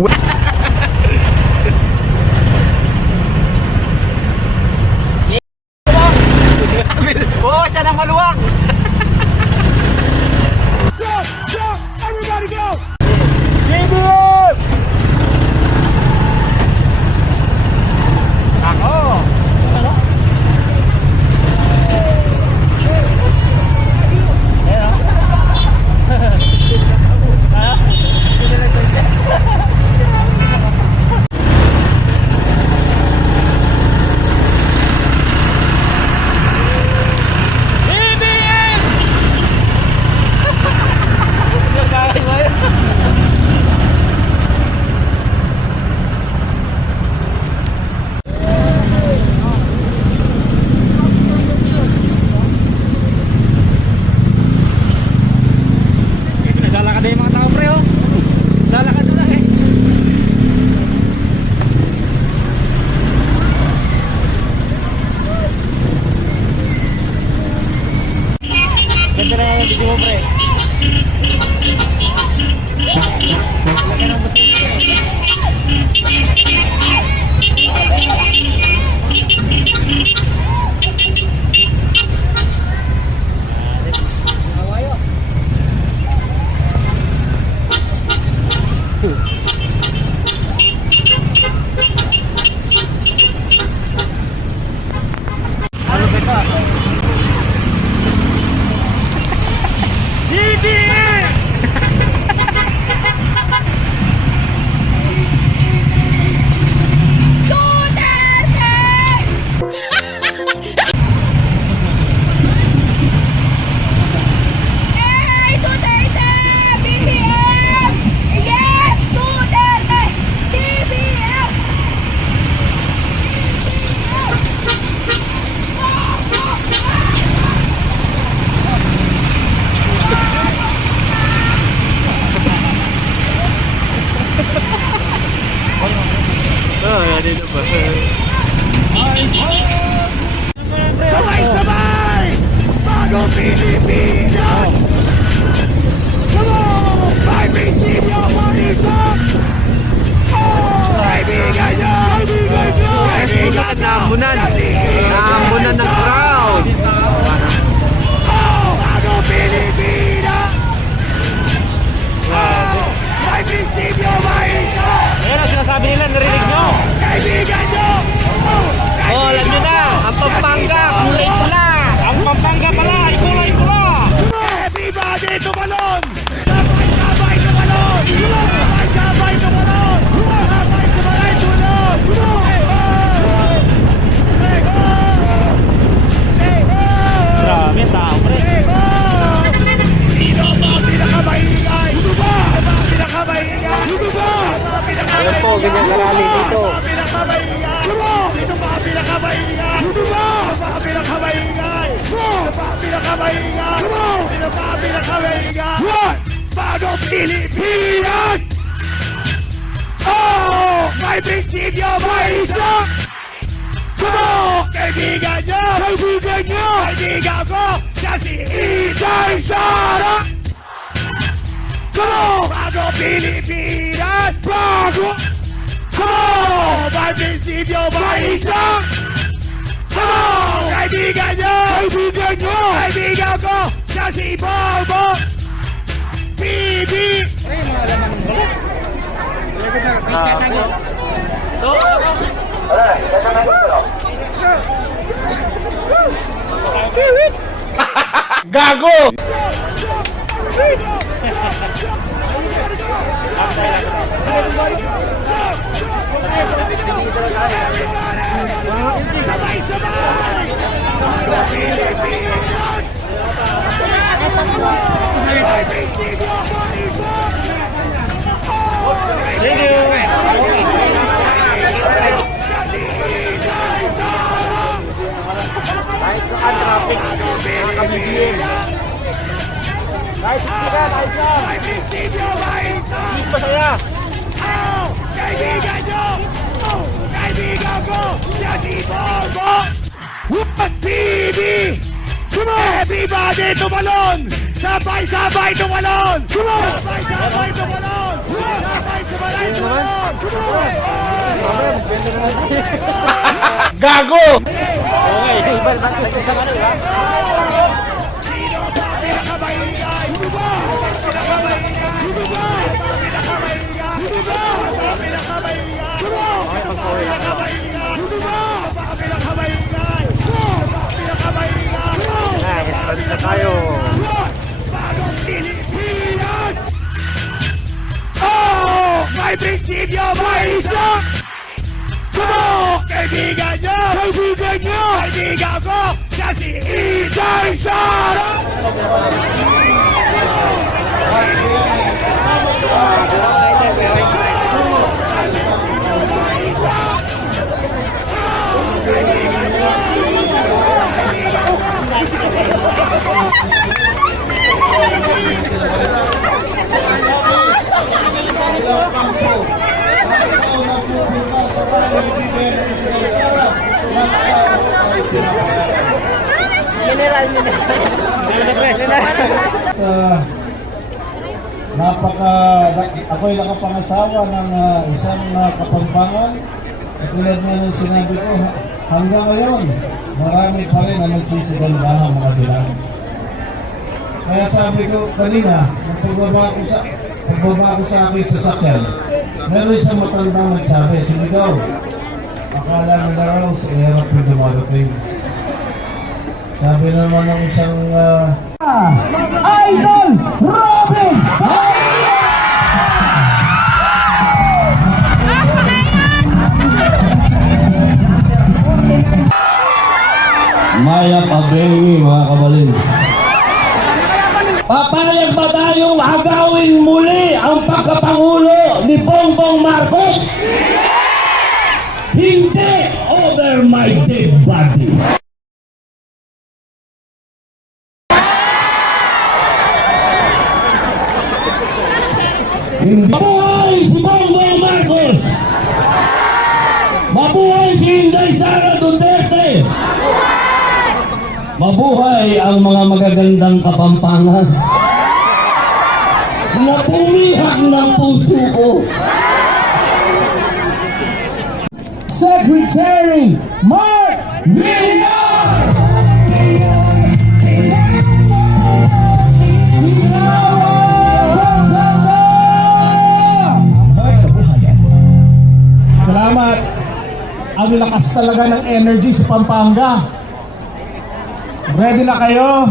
Oo, siya ng maluwag. Stop! Stop! Everybody go! JBM! Ako! Ano? Lalakad na yung mga tao, pre, oh. Lalakad na lang, eh. Ganda na yung video mo, pre. Lagyan ng dito ba? Sabay-sabay! Bagong Pilipinas! Come on! May prinsipyo manisok! Kaibigan nyo! Kaibigan nyo! Kaibigan nyo! Naambunan ng crowd! Bagong Pilipinas! May prinsipyo manisok! Ayan ang sinasabi nila, narinig nyo! Kaibigan nyo! Oh, alam nyo na, ang Pampanga, kulay pula! Ang Pampanga pala, ay kulay pula! Everybody tumalon! Sabay-sabay tumalon! Sabay-sabay tumalon! Sabay-sabay tulon! Grabe, tao, pre. Sino ba pinakamaingay? Sino ba pinakamaingay? Sino ba? Ayan po, ganyan karali dito. Pinakamaingay! Sino ba pinakamaingay? Sino ba? Pinakamaingay! Sino ba pinakamaingay? Sino ba pinakamaingay? Bagong Pilipinas! Oh! May prinsipyo, may isa! Kaibigan nyo! Kaibigan nyo! Kaibigan ko! Siya si Inday Sara! Bagong Pilipinas! Bago! May prinsipyo, may isa! Kaibigan nyo! Kaibigan nyo! Kaibigan ko! Siya si Bobo! Bibi! Gago! Kahit siksikan, ayos lang. Please masaya. Kaibigan nyo! Kaibigan ko! Siya si Bobo! What TV? Come on! Everybody tumalon! Sabay-sabay tumalon! Come on! Sabay-sabay tumalon! Sabay-sabay tumalon! Gago! Oh! May prinsipyo, may isang! Kumo! Kaibigan nyo! Kaibigan nyo! Kaibigan ko! Siya si Inday Sara! Ako'y nakapangasawa ng isang kapampangan. At tulad nga ng sinabi ko, hanggang ngayon, marami pa rin ang nagsisigalda ng mga bilang. Kaya sabi ko kanina, nung pagbaba ko sa aking sasakyan, meron isang matandang nagsabi, sinigaw, akala nila raw sa erap yung dumarating. Sabi naman ng isang Idol Robin! Maya Pabrengi, mga kabalin. Papayag ba tayong agawin muli ang pagkapangulo ni Bongbong Marcos? Hindi! Over my dead body! Mabuhay si Bongbong Marcos! Mabuhay si Inday Sara Duterte! Mabuhay ang mga magagandang kapampangan na pumihak ng puso ko. Secretary Mark Villar! Salamat! Ang lakas talaga ng energy sa Pampanga. Ready na kayo?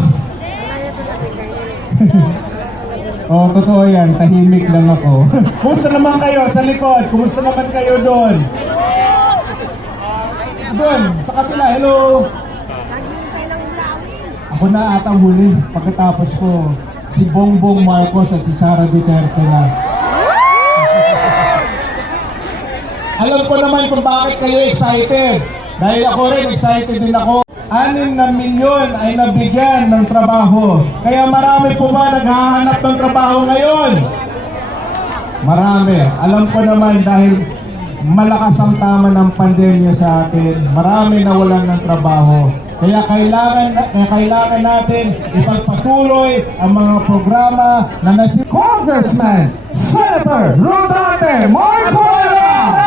Oh, totoo yan. Tahimik lang ako. Kumusta naman kayo sa likod? Kumusta naman kayo doon? Doon, sa kapila. Hello! Ako na atang huli. Pagkatapos ko, si Bongbong Marcos at si Sara Duterte na. Alam ko naman kung bakit kayo excited. Dahil ako rin, excited din ako. 6 na milyon ay nabigyan ng trabaho. Kaya marami po ba naghahanap ng trabaho ngayon? Marami. Alam ko naman dahil malakas ang tama ng pandemya sa atin, marami nawalan ng trabaho. Kaya kailangan natin ipagpatuloy ang mga programa na nasi Congressman Senator Rodante Marcola!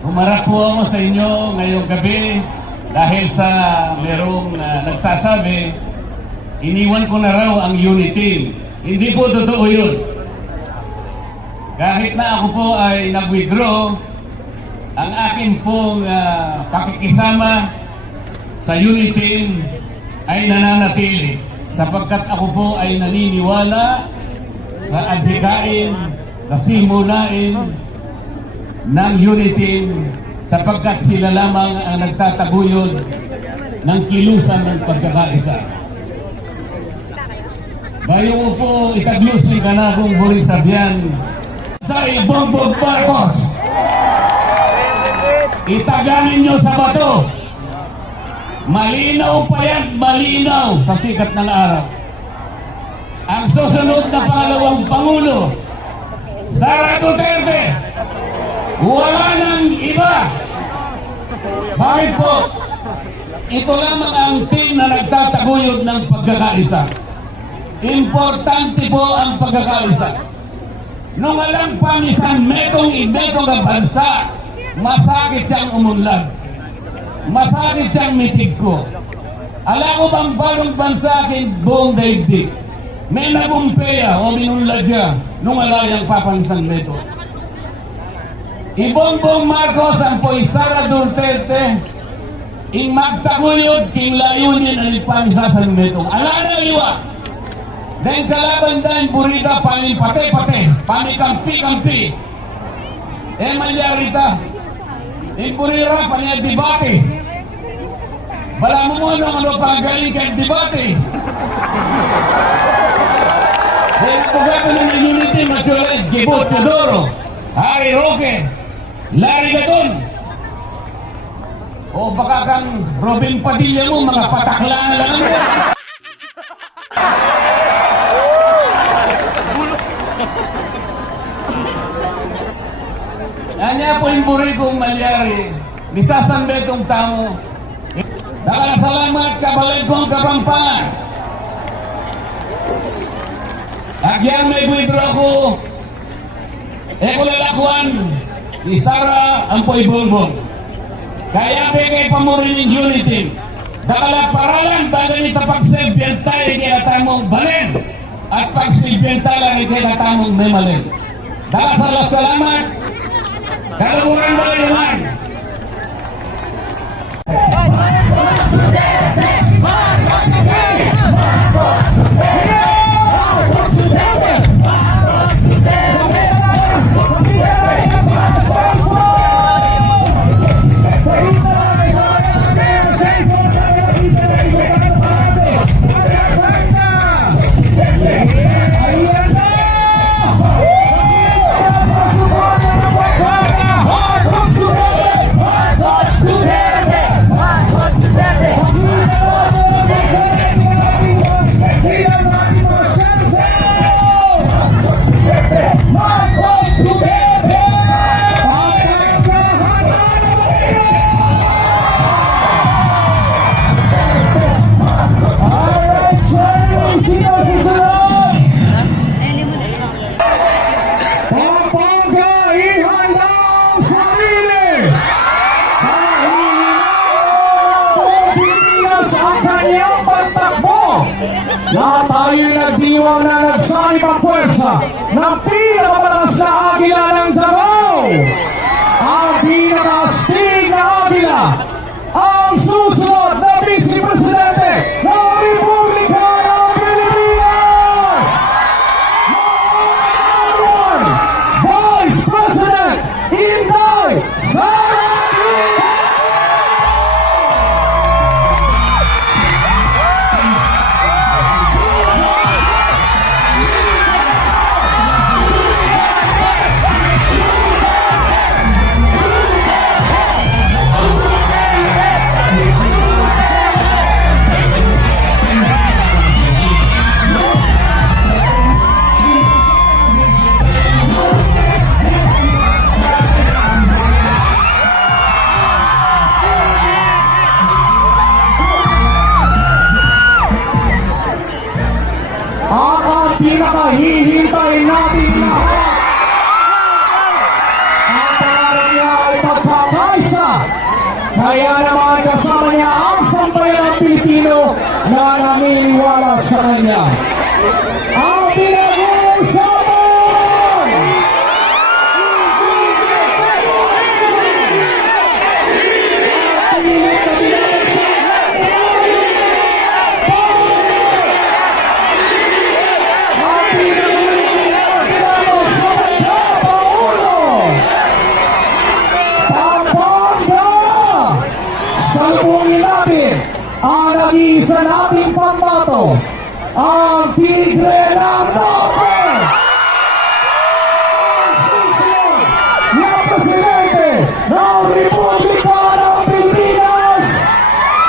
Humarap po ako sa inyo ngayong gabi dahil sa merong nagsasabi, iniwan ko na raw ang unity. Hindi po totoo yun. Kahit na ako po ay nag-withdraw, ang akin pong pakikisama sa unity ay nananatili sapagkat ako po ay naniniwala sa adhikain, sa simulain ng unity sapagkat sila lamang ang nagtataguyod ng kilusan ng pagkakaisa. Bayo mo po itaglus ni Kanabong Burisabian sa Bongbong Marcos. Itaganin nyo sa bato. Malinaw pa yan, malinaw sa sikat ng araw. Ang susunod na pangalawang Pangulo, Sara Duterte, wala nang iba Bakit po? Ito lamang ang team na nagtataguyod ng pagkakaisa. Importante po ang pagkakaisa. Nung alam pang isang metong na bansa, masakit siyang umunlad. Masakit siyang mitig ko. Alam ko bang balong bansa aking buong daigdig? May nabumpeya o minunlad niya nung alayang papansang meto. Ibongbong Marcos ang po Sara Duterte ing magtaguyod king layunin ang ipanisa sa meto. Ala na iwa! Dahil kalaban dahil burida pamin pate-pate, pamin kampi-kampi. Malyarita, ing burira pamin debate. Bala mo ano pagaling kay debate. Dahil pugato ng unity, Macholet, Gibot, Teodoro, Harry Roque, Larry Gadon. O baka kang Robin Padilla mo, mga pataklaan lang mo. Anya po yung buri kong malyari, misasan betong tamo. Dalang salamat kabalay kong Kapampangan. Agyan may withdraw ko. Kulalakuan ni Sara ang po ibulbong. Kaya kay pamurin ng unity. Dakala paralan bago nito pagsilbiyentay kaya tamong balen. At pagsilbiyentay lang kaya tamong memalen. Dalang salamat. Kalaburan mo naman. Na tayo'y nagdiwang na nagsanib ang pwersa ng pinakamalakas na agila ng Davao. Ang pinakastig na agila, ang susunod na Vice Presidente ng Republika ng Pilipinas. Vice President Inday Sara Duterte. Pinakahihintay natin lahat. Ang pangalan niya ay pagkakaisa. Kaya naman kasama niya ang sambayan ng Pilipino na naniniwala sa kanya. Ang pinag-uusapan! Salubungin natin ang nag-iisa nating pambato, ang Tigre ng Norte! Na Presidente ng Republika ng Pilipinas,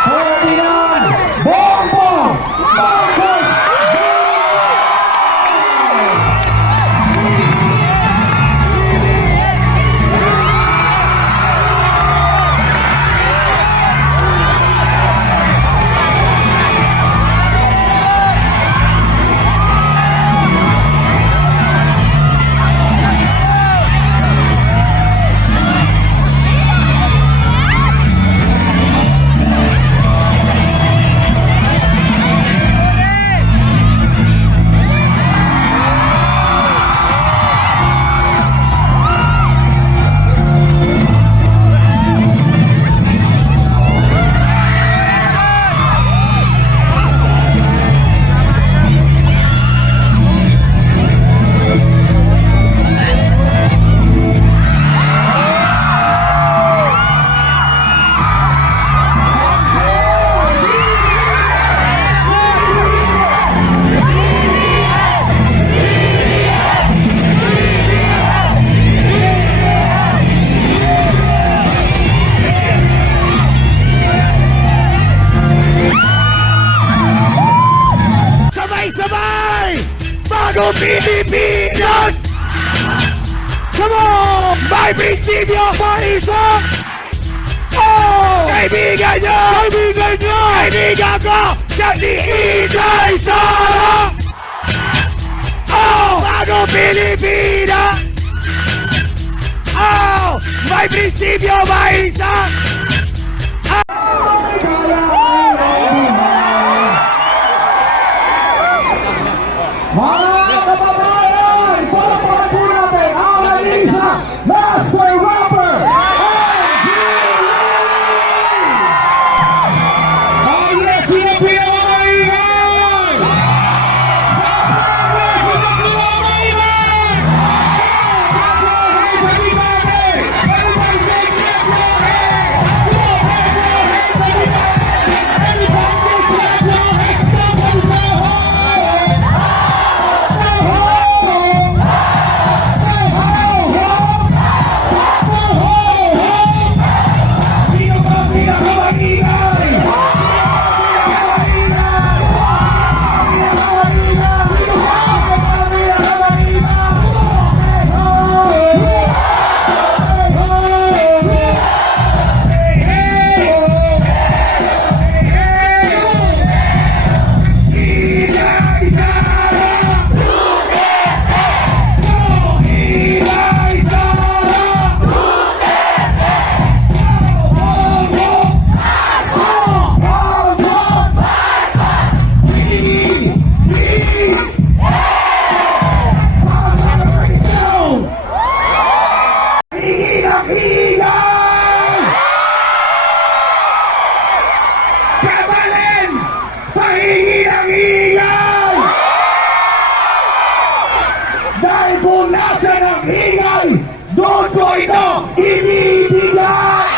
Ferdinand Bongbong Marcos Jr. Pilipinas! Come on! May prinsipyo pa isa! Oh! Kaibigan nyo! Kaibigan nyo! Kaibigan ko! Siya si Inday Sara! Oh! Bago Pilipinas! Oh! May prinsipyo pa isa! Mga kababayan, palakpakan po natin ang nag-iisa Master Rapper! Ang yes, sino pinamamahingan? Kabalin! Pahingi ng ingay! Dahil kung nasa ng ingay, doon ko ito ibibigay!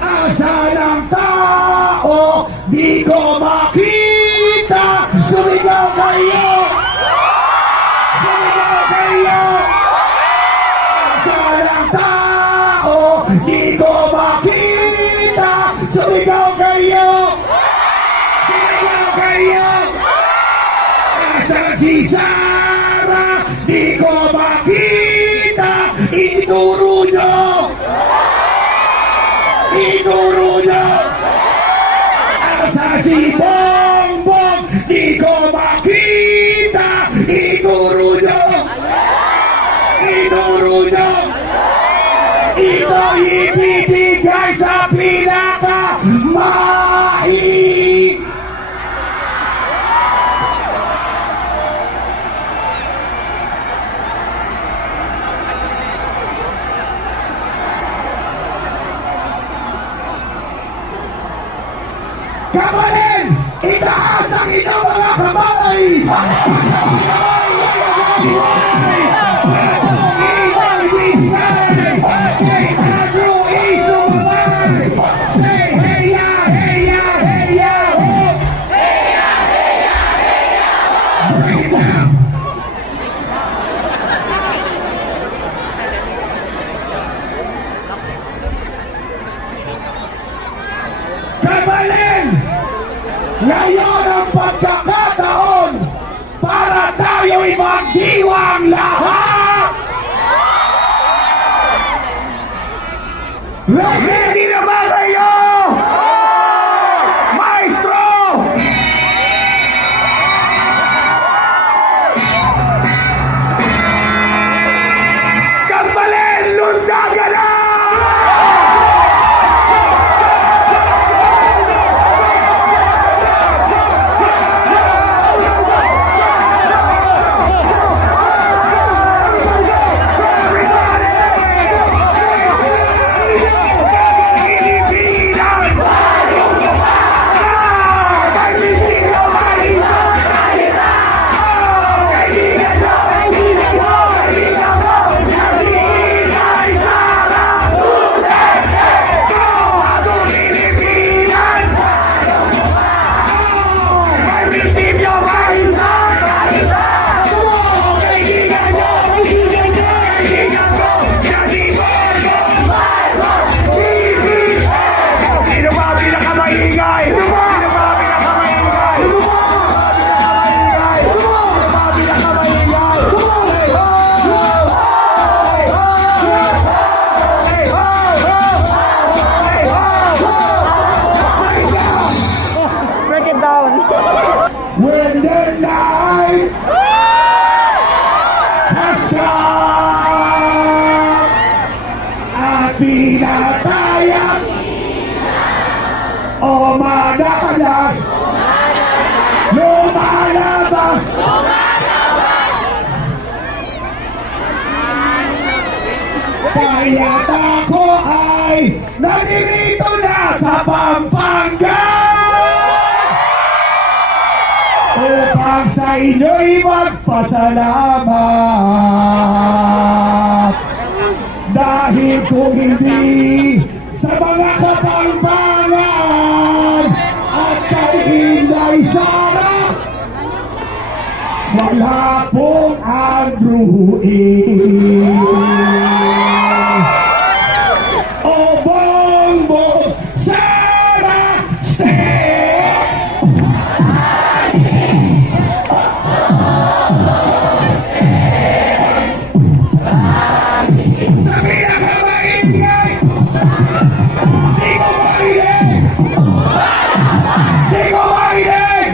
Asa ng tao, di ko makita. Sumigaw kayo! Sumigaw kayo! Asa ng tao, di ko makita. Sumigaw kayo! Sumigaw kayo! Asa si Sara, di ko makita. Ituro nyo! Ituro nyo! Asa si Bongbong, di ko makita! Ituro nyo! Ituro nyo! Ito ibibigay sa pinaka-mahig! Kabalin! Itaas ang inyong mga kamay! Kabalin! Ngayon ang pagkakataon para tayo'y magdiwang lahat! Ready na ba kayo? Maestro! Kabalin! Lundaga na! Dumadalas! Lumalabas! Kaya't ako ay naririto na sa Pampanga upang sa inyo'y magpasalamat. Dahil kung hindi sa mga Kapampangan at kay Inday Sara, wala pong Andrew o Bongbong Sara Stay. Sa pinakamaingay, di ko marinig! Di ko marinig!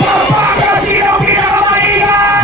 Pampanga, sino pinakamaingay?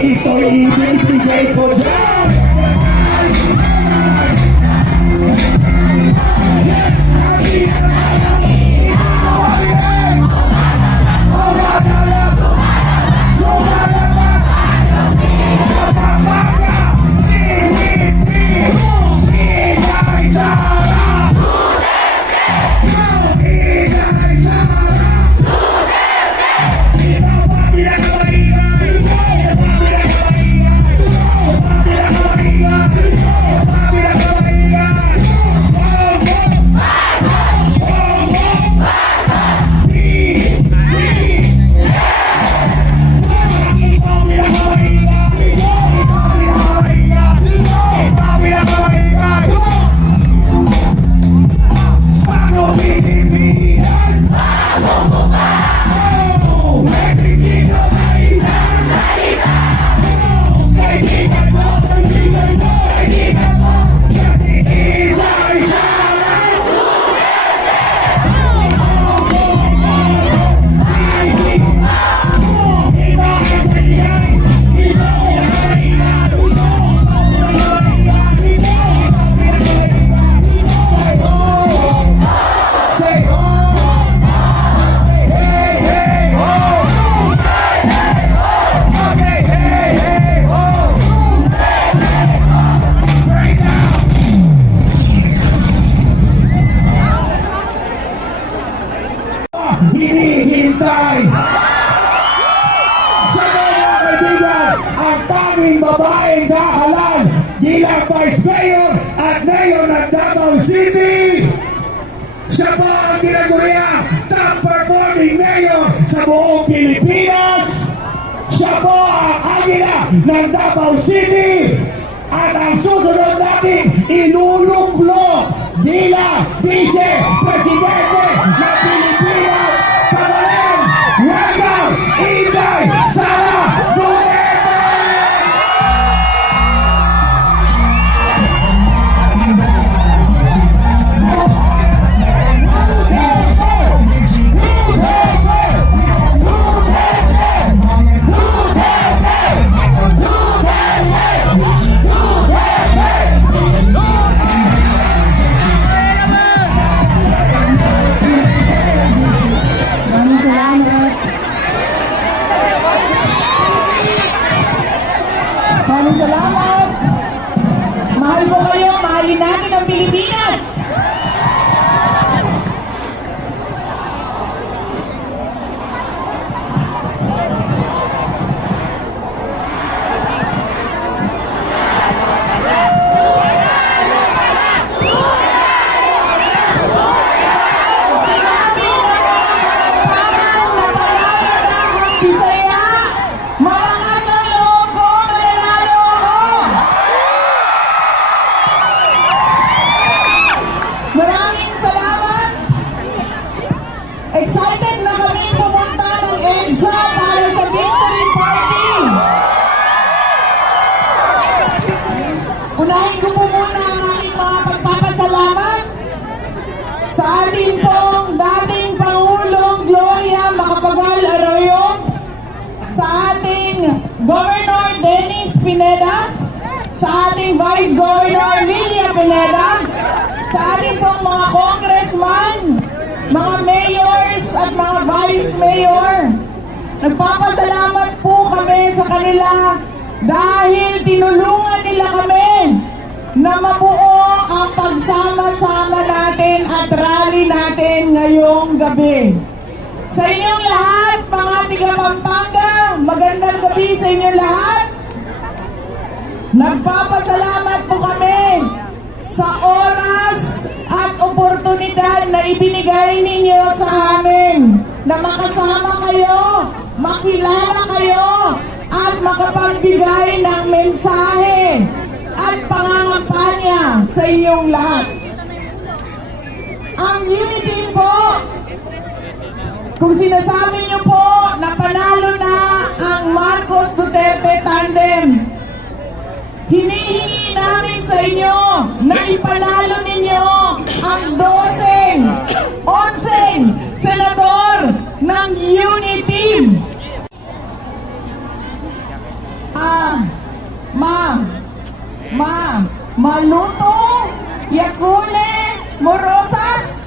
Ito'y ibibigay ko dyan! Hinihintay sa mga kaibigan ang tanging babaeng kahalan bilang Vice Mayor at Mayor ng Davao City. Siya po ang tinaguriang top performing mayor sa buong Pilipinas. Siya po ang agila ng Davao City. At ang susunod natin iluluklok bilang Vice Presidente ng Pilipinas. Kabalan, welcome, Inday Sara Duterte! Duterte! salamat. Mahal ko kayo, mahalin natin ang Pilipinas. Sinabi ng mga kapatid na panalo na ang Bisaya. Malakas ang loob ko, mananalo ako. Maraming salamat. Excited na kami pumunta ng EDSA para sa victory party. Unahin ko po muna ang aking mga pagpapasalamat sa ating pong dating Pangulong Gloria Macapagal Arroyo, sa ating Governor Dennis Pineda, sa ating Vice Governor Lilia Pineda, sa ating pong mga congressman, mga mayors at mga vice mayor. Nagpapasalamat po kami sa kanila dahil tinulungan nila kami na mabuo ang pagsama-sama natin at rally natin ngayong gabi. Sa inyong lahat, mga tiga Pampanga, magandang gabi sa inyong lahat. Nagpapasalamat po kami sa oras at oportunidad na ibinigay ninyo sa amin na makasama kayo, makilala kayo, at makapagbigay ng mensahe at pangangampanya sa inyong lahat. Ang unity po, kung sinasabi niyo po na panalo na ang Marcos Duterte tandem, hinihingi namin sa inyo na ipanalo ninyo ang 11 senador ng Unity. Maluto, Yakule, Morosas.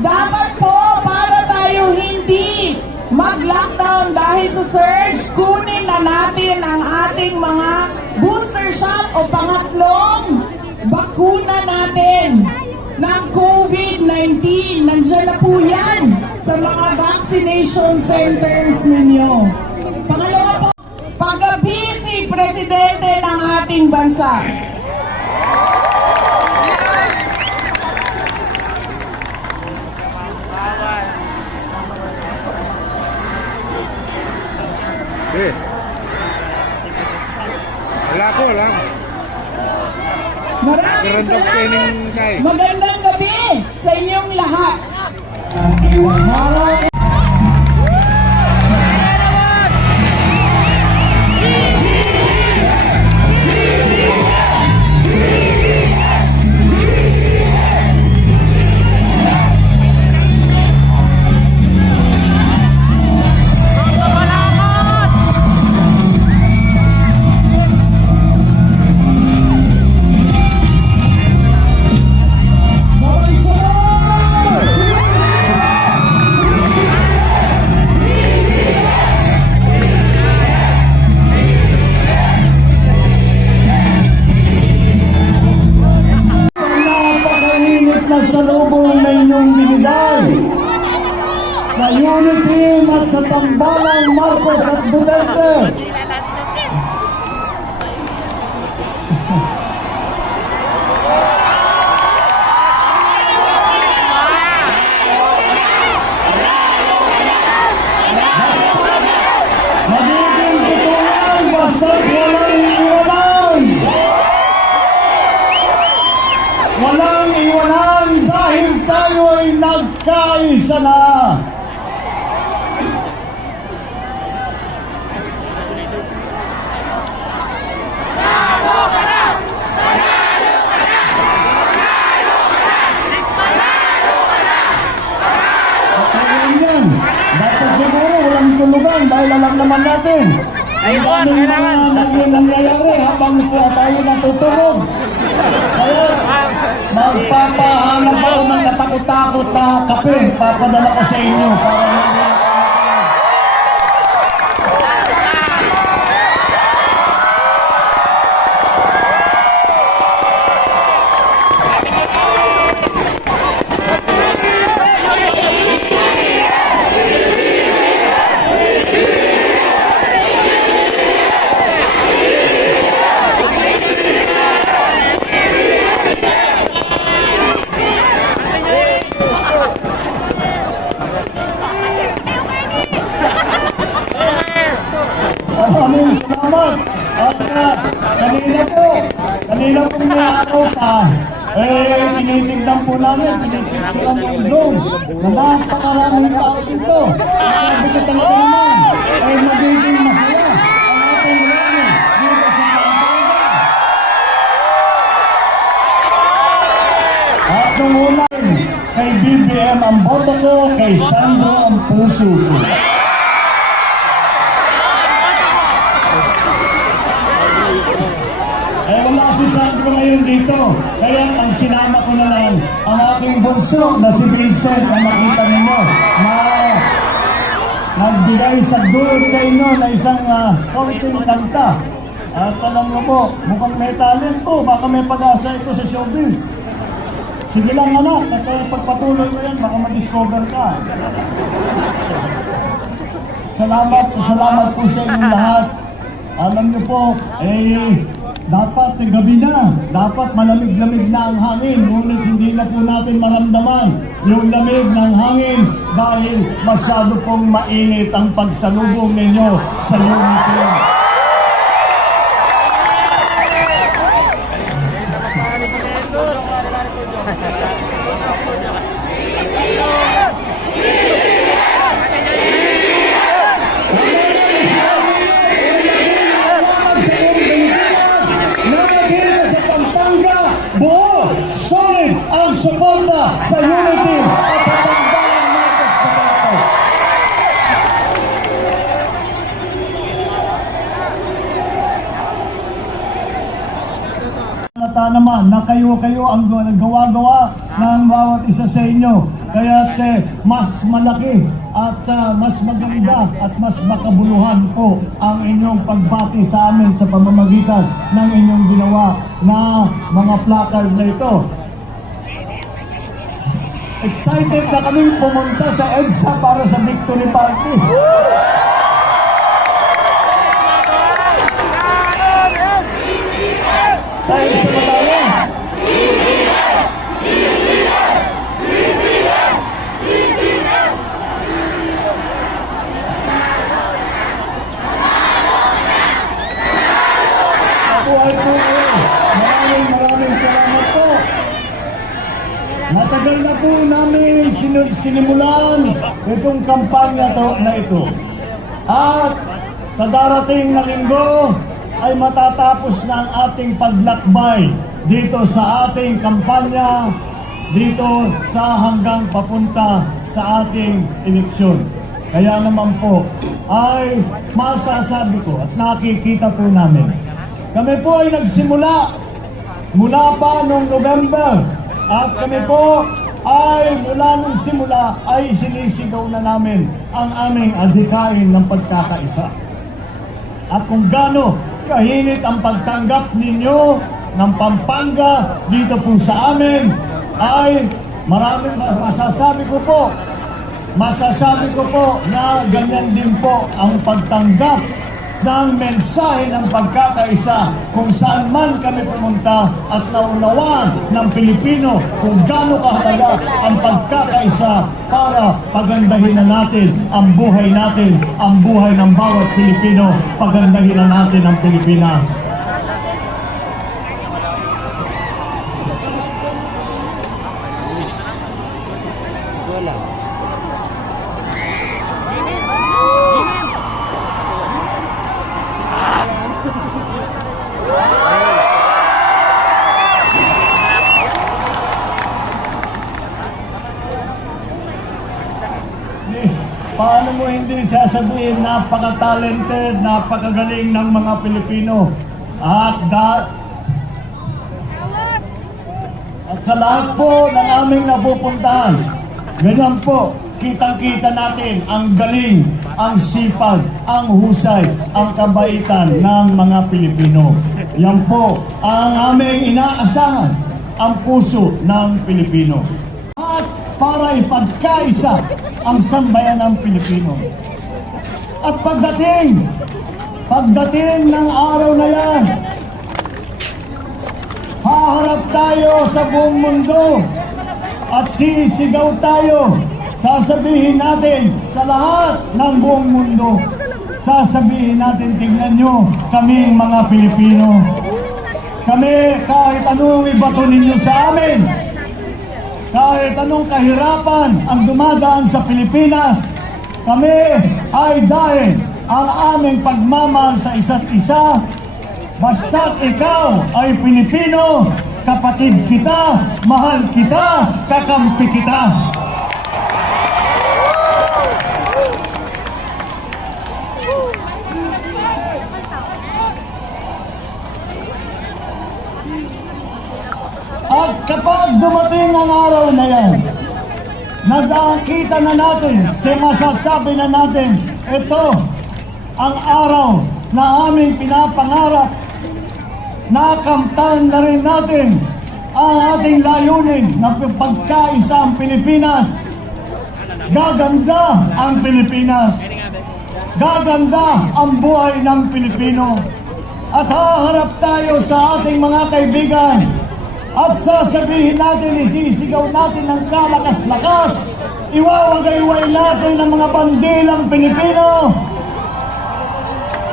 Dapat po para tayo hindi mag-lockdown dahil sa surge, kunin na natin ang ating mga booster shot o pangatlong bakuna natin ng COVID-19. Nandiyan na po yan sa mga vaccination centers ninyo. Pangalawa po, pag-busy presidente ng ating bansa. Wala ko. Maraming salamat. Magandang gabi sa inyong lahat. Salubong na inyong binigay sa Unity at sa tambalang Marcos at Duterte. Magiging tutunan basta't walang iwanan. Walang iwanan dahil tayo ay nagkaisa na. Dapat siguro walang tulugan dahil alam naman natin. Ay, kailangan. Nangyayari habang tayo natutulog. Kaya, magpapahanap ako ng natakot-takot na kape. Papadala ko sa inyo para hindi maraming salamat. At kanina po may araw pa, tinitignan po namin, pinipicturean yung drone na napakaraming tao dito. Sabi ko talaga naman, magiging masaya ang ating rally dito sa Pampanga. At nung una, kay BBM ang boto ko, kay Sandro ang puso ko. Wala si Sandro ngayon dito. Kaya ang sinama ko na lang ang aking bunso na si Vincent ang nakita ninyo na nagbigay sa dulot sa inyo na isang konting kanta. At alam mo po, mukhang may talent po. Baka may pag-asa ito sa showbiz. Sige lang anak, kasi pagpatuloy mo yan, baka ma-discover ka. Salamat po sa inyong lahat. Alam niyo po, dapat gabi na, dapat malamig-lamig na ang hangin, ngunit hindi na po natin maramdaman yung lamig ng hangin dahil masyado pong mainit ang pagsalubong ninyo sa Unity. Solid ang suporta sa Unity at sa Tambalang Marcos Duterte. Nata naman na kayo ang gawa-gawa ng bawat isa sa inyo. Kaya mas malaki at mas maganda at mas makabuluhan po ang inyong pagbati sa amin sa pamamagitan ng inyong ginawa na mga placard na ito. Excited na kaming pumunta sa EDSA para sa victory party. Sa EDSA ba tayo? Buhay po kayo. Maraming salamat po. Matagal na po namin sinimulan itong kampanya na ito. At sa darating na linggo ay matatapos na ang ating paglakbay dito sa ating kampanya, dito sa hanggang papunta sa ating eleksyon. Kaya naman po ay masasabi ko at nakikita po namin. Kami po ay nagsimula mula pa noong November. At kami po ay mula nung simula ay sinisigaw na namin ang aming adhikain ng pagkakaisa. At kung gaano kahinit ang pagtanggap ninyo ng Pampanga dito po sa amin, ay maraming masasabi ko po na ganyan din po ang pagtanggap ng mensahe ng pagkakaisa kung saan man kami pumunta at naunawaan ng Pilipino kung gaano kahalaga ang pagkakaisa para pagandahin na natin ang buhay ng bawat Pilipino, pagandahin na natin ang Pilipinas. Paano mo hindi sasabihin napaka-talented, napakagaling ng mga Pilipino at sa lahat po ng aming napupuntahan. Ganyan po, kitang-kita natin ang galing, ang sipag, ang husay, ang kabaitan ng mga Pilipino. Yan po ang aming inaasahan, ang puso ng Pilipino. At para ipagkaisa ang sambayan ng Pilipino. At pagdating ng araw na yan, haharap tayo sa buong mundo at sisigaw tayo. Sasabihin natin sa lahat ng buong mundo, sasabihin natin, tingnan nyo, kaming mga Pilipino. Kami, kahit anong ibato ninyo sa amin, kahit anong kahirapan ang dumadaan sa Pilipinas, kami ay dahil ang aming pagmamahal sa isa't isa. Basta't ikaw ay Pilipino, kapatid kita, mahal kita, kakampi kita. At kapag dumating ang araw na yan, nakakita na natin, masasabi na natin, ito ang araw na aming pinapangarap. Nakamtan na rin natin ang ating layunin na pagkaisa ang Pilipinas. Gaganda ang Pilipinas. Gaganda ang buhay ng Pilipino. At haharap tayo sa ating mga kaibigan at sasabihin natin, isisigaw natin ng kalakas-lakas, iwawagay-way natin ng mga bandilang Pilipino.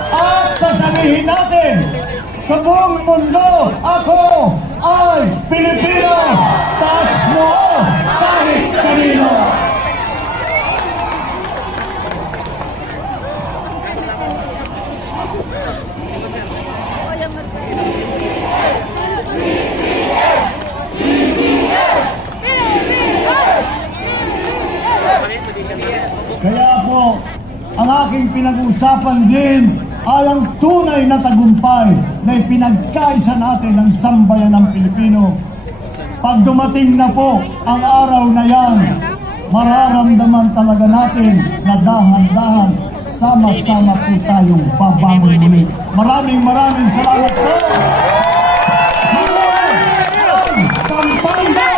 At sasabihin natin sa buong mundo, ako ay Pilipino, taas mo kahit kanino. Kaya po, ang aking pinag-uusapan din ay ang tunay na tagumpay na ipinagkaisa natin ng sambayan ng Pilipino. Pag dumating na po ang araw na yan, mararamdaman talaga natin na dahan-dahan, sama-sama po tayong babangon muli. Maraming salamat po! Pampanga!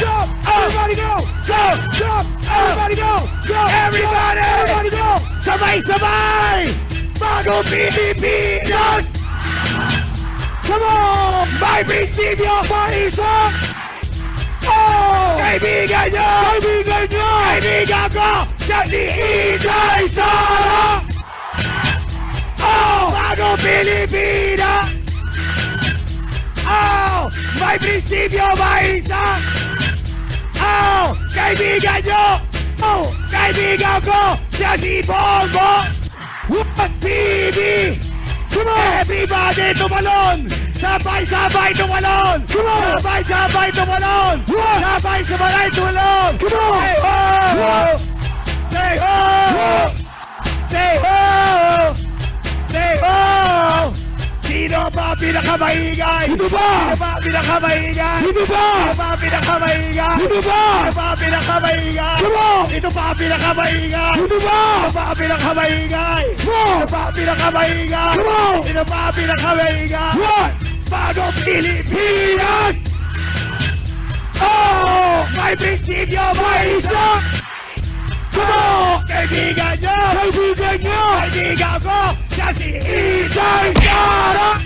Jump! Everybody go! Go! Jump! Everybody go! Go! Everybody go! Sabay-sabay! Bagong Pilipinas! Come on! May prinsipyo pa isa! Oh! Kaibigan nyo! Kaibigan nyo! Kaibigan ko! Siya si Inday Sara! Oh! Bagong Pilipinas! Oh! May prinsipyo pa isa! Oh! Kaibigan nyo! Oh! Kaibigan ko! Siya si Bongo! What TV? Come on! Everybody tumalon! Sabay-sabay tumalon! Come on! Sabay-sabay tumalon! Sabay-sabay tumalon! Come on! Say ho! Say ho! Say ho! Sino ba pinakamaingay? Sino ba? Sino ba pinakamaingay? Sino ba? Sino ba pinakamaingay? Sino ba? Sino ba pinakamaingay? Come on! Sino ba pinakamaingay? Sino ba? Sino ba pinakamaingay? Sino ba pinakamaingay? Come on! Sino ba pinakamaingay? What? Bagong Pilipinas! Oh! May prinsipyo, may isa! Come on! Kaibigan nyo! Kaibigan nyo! Kaibigan ko! Siya si Inday Sara!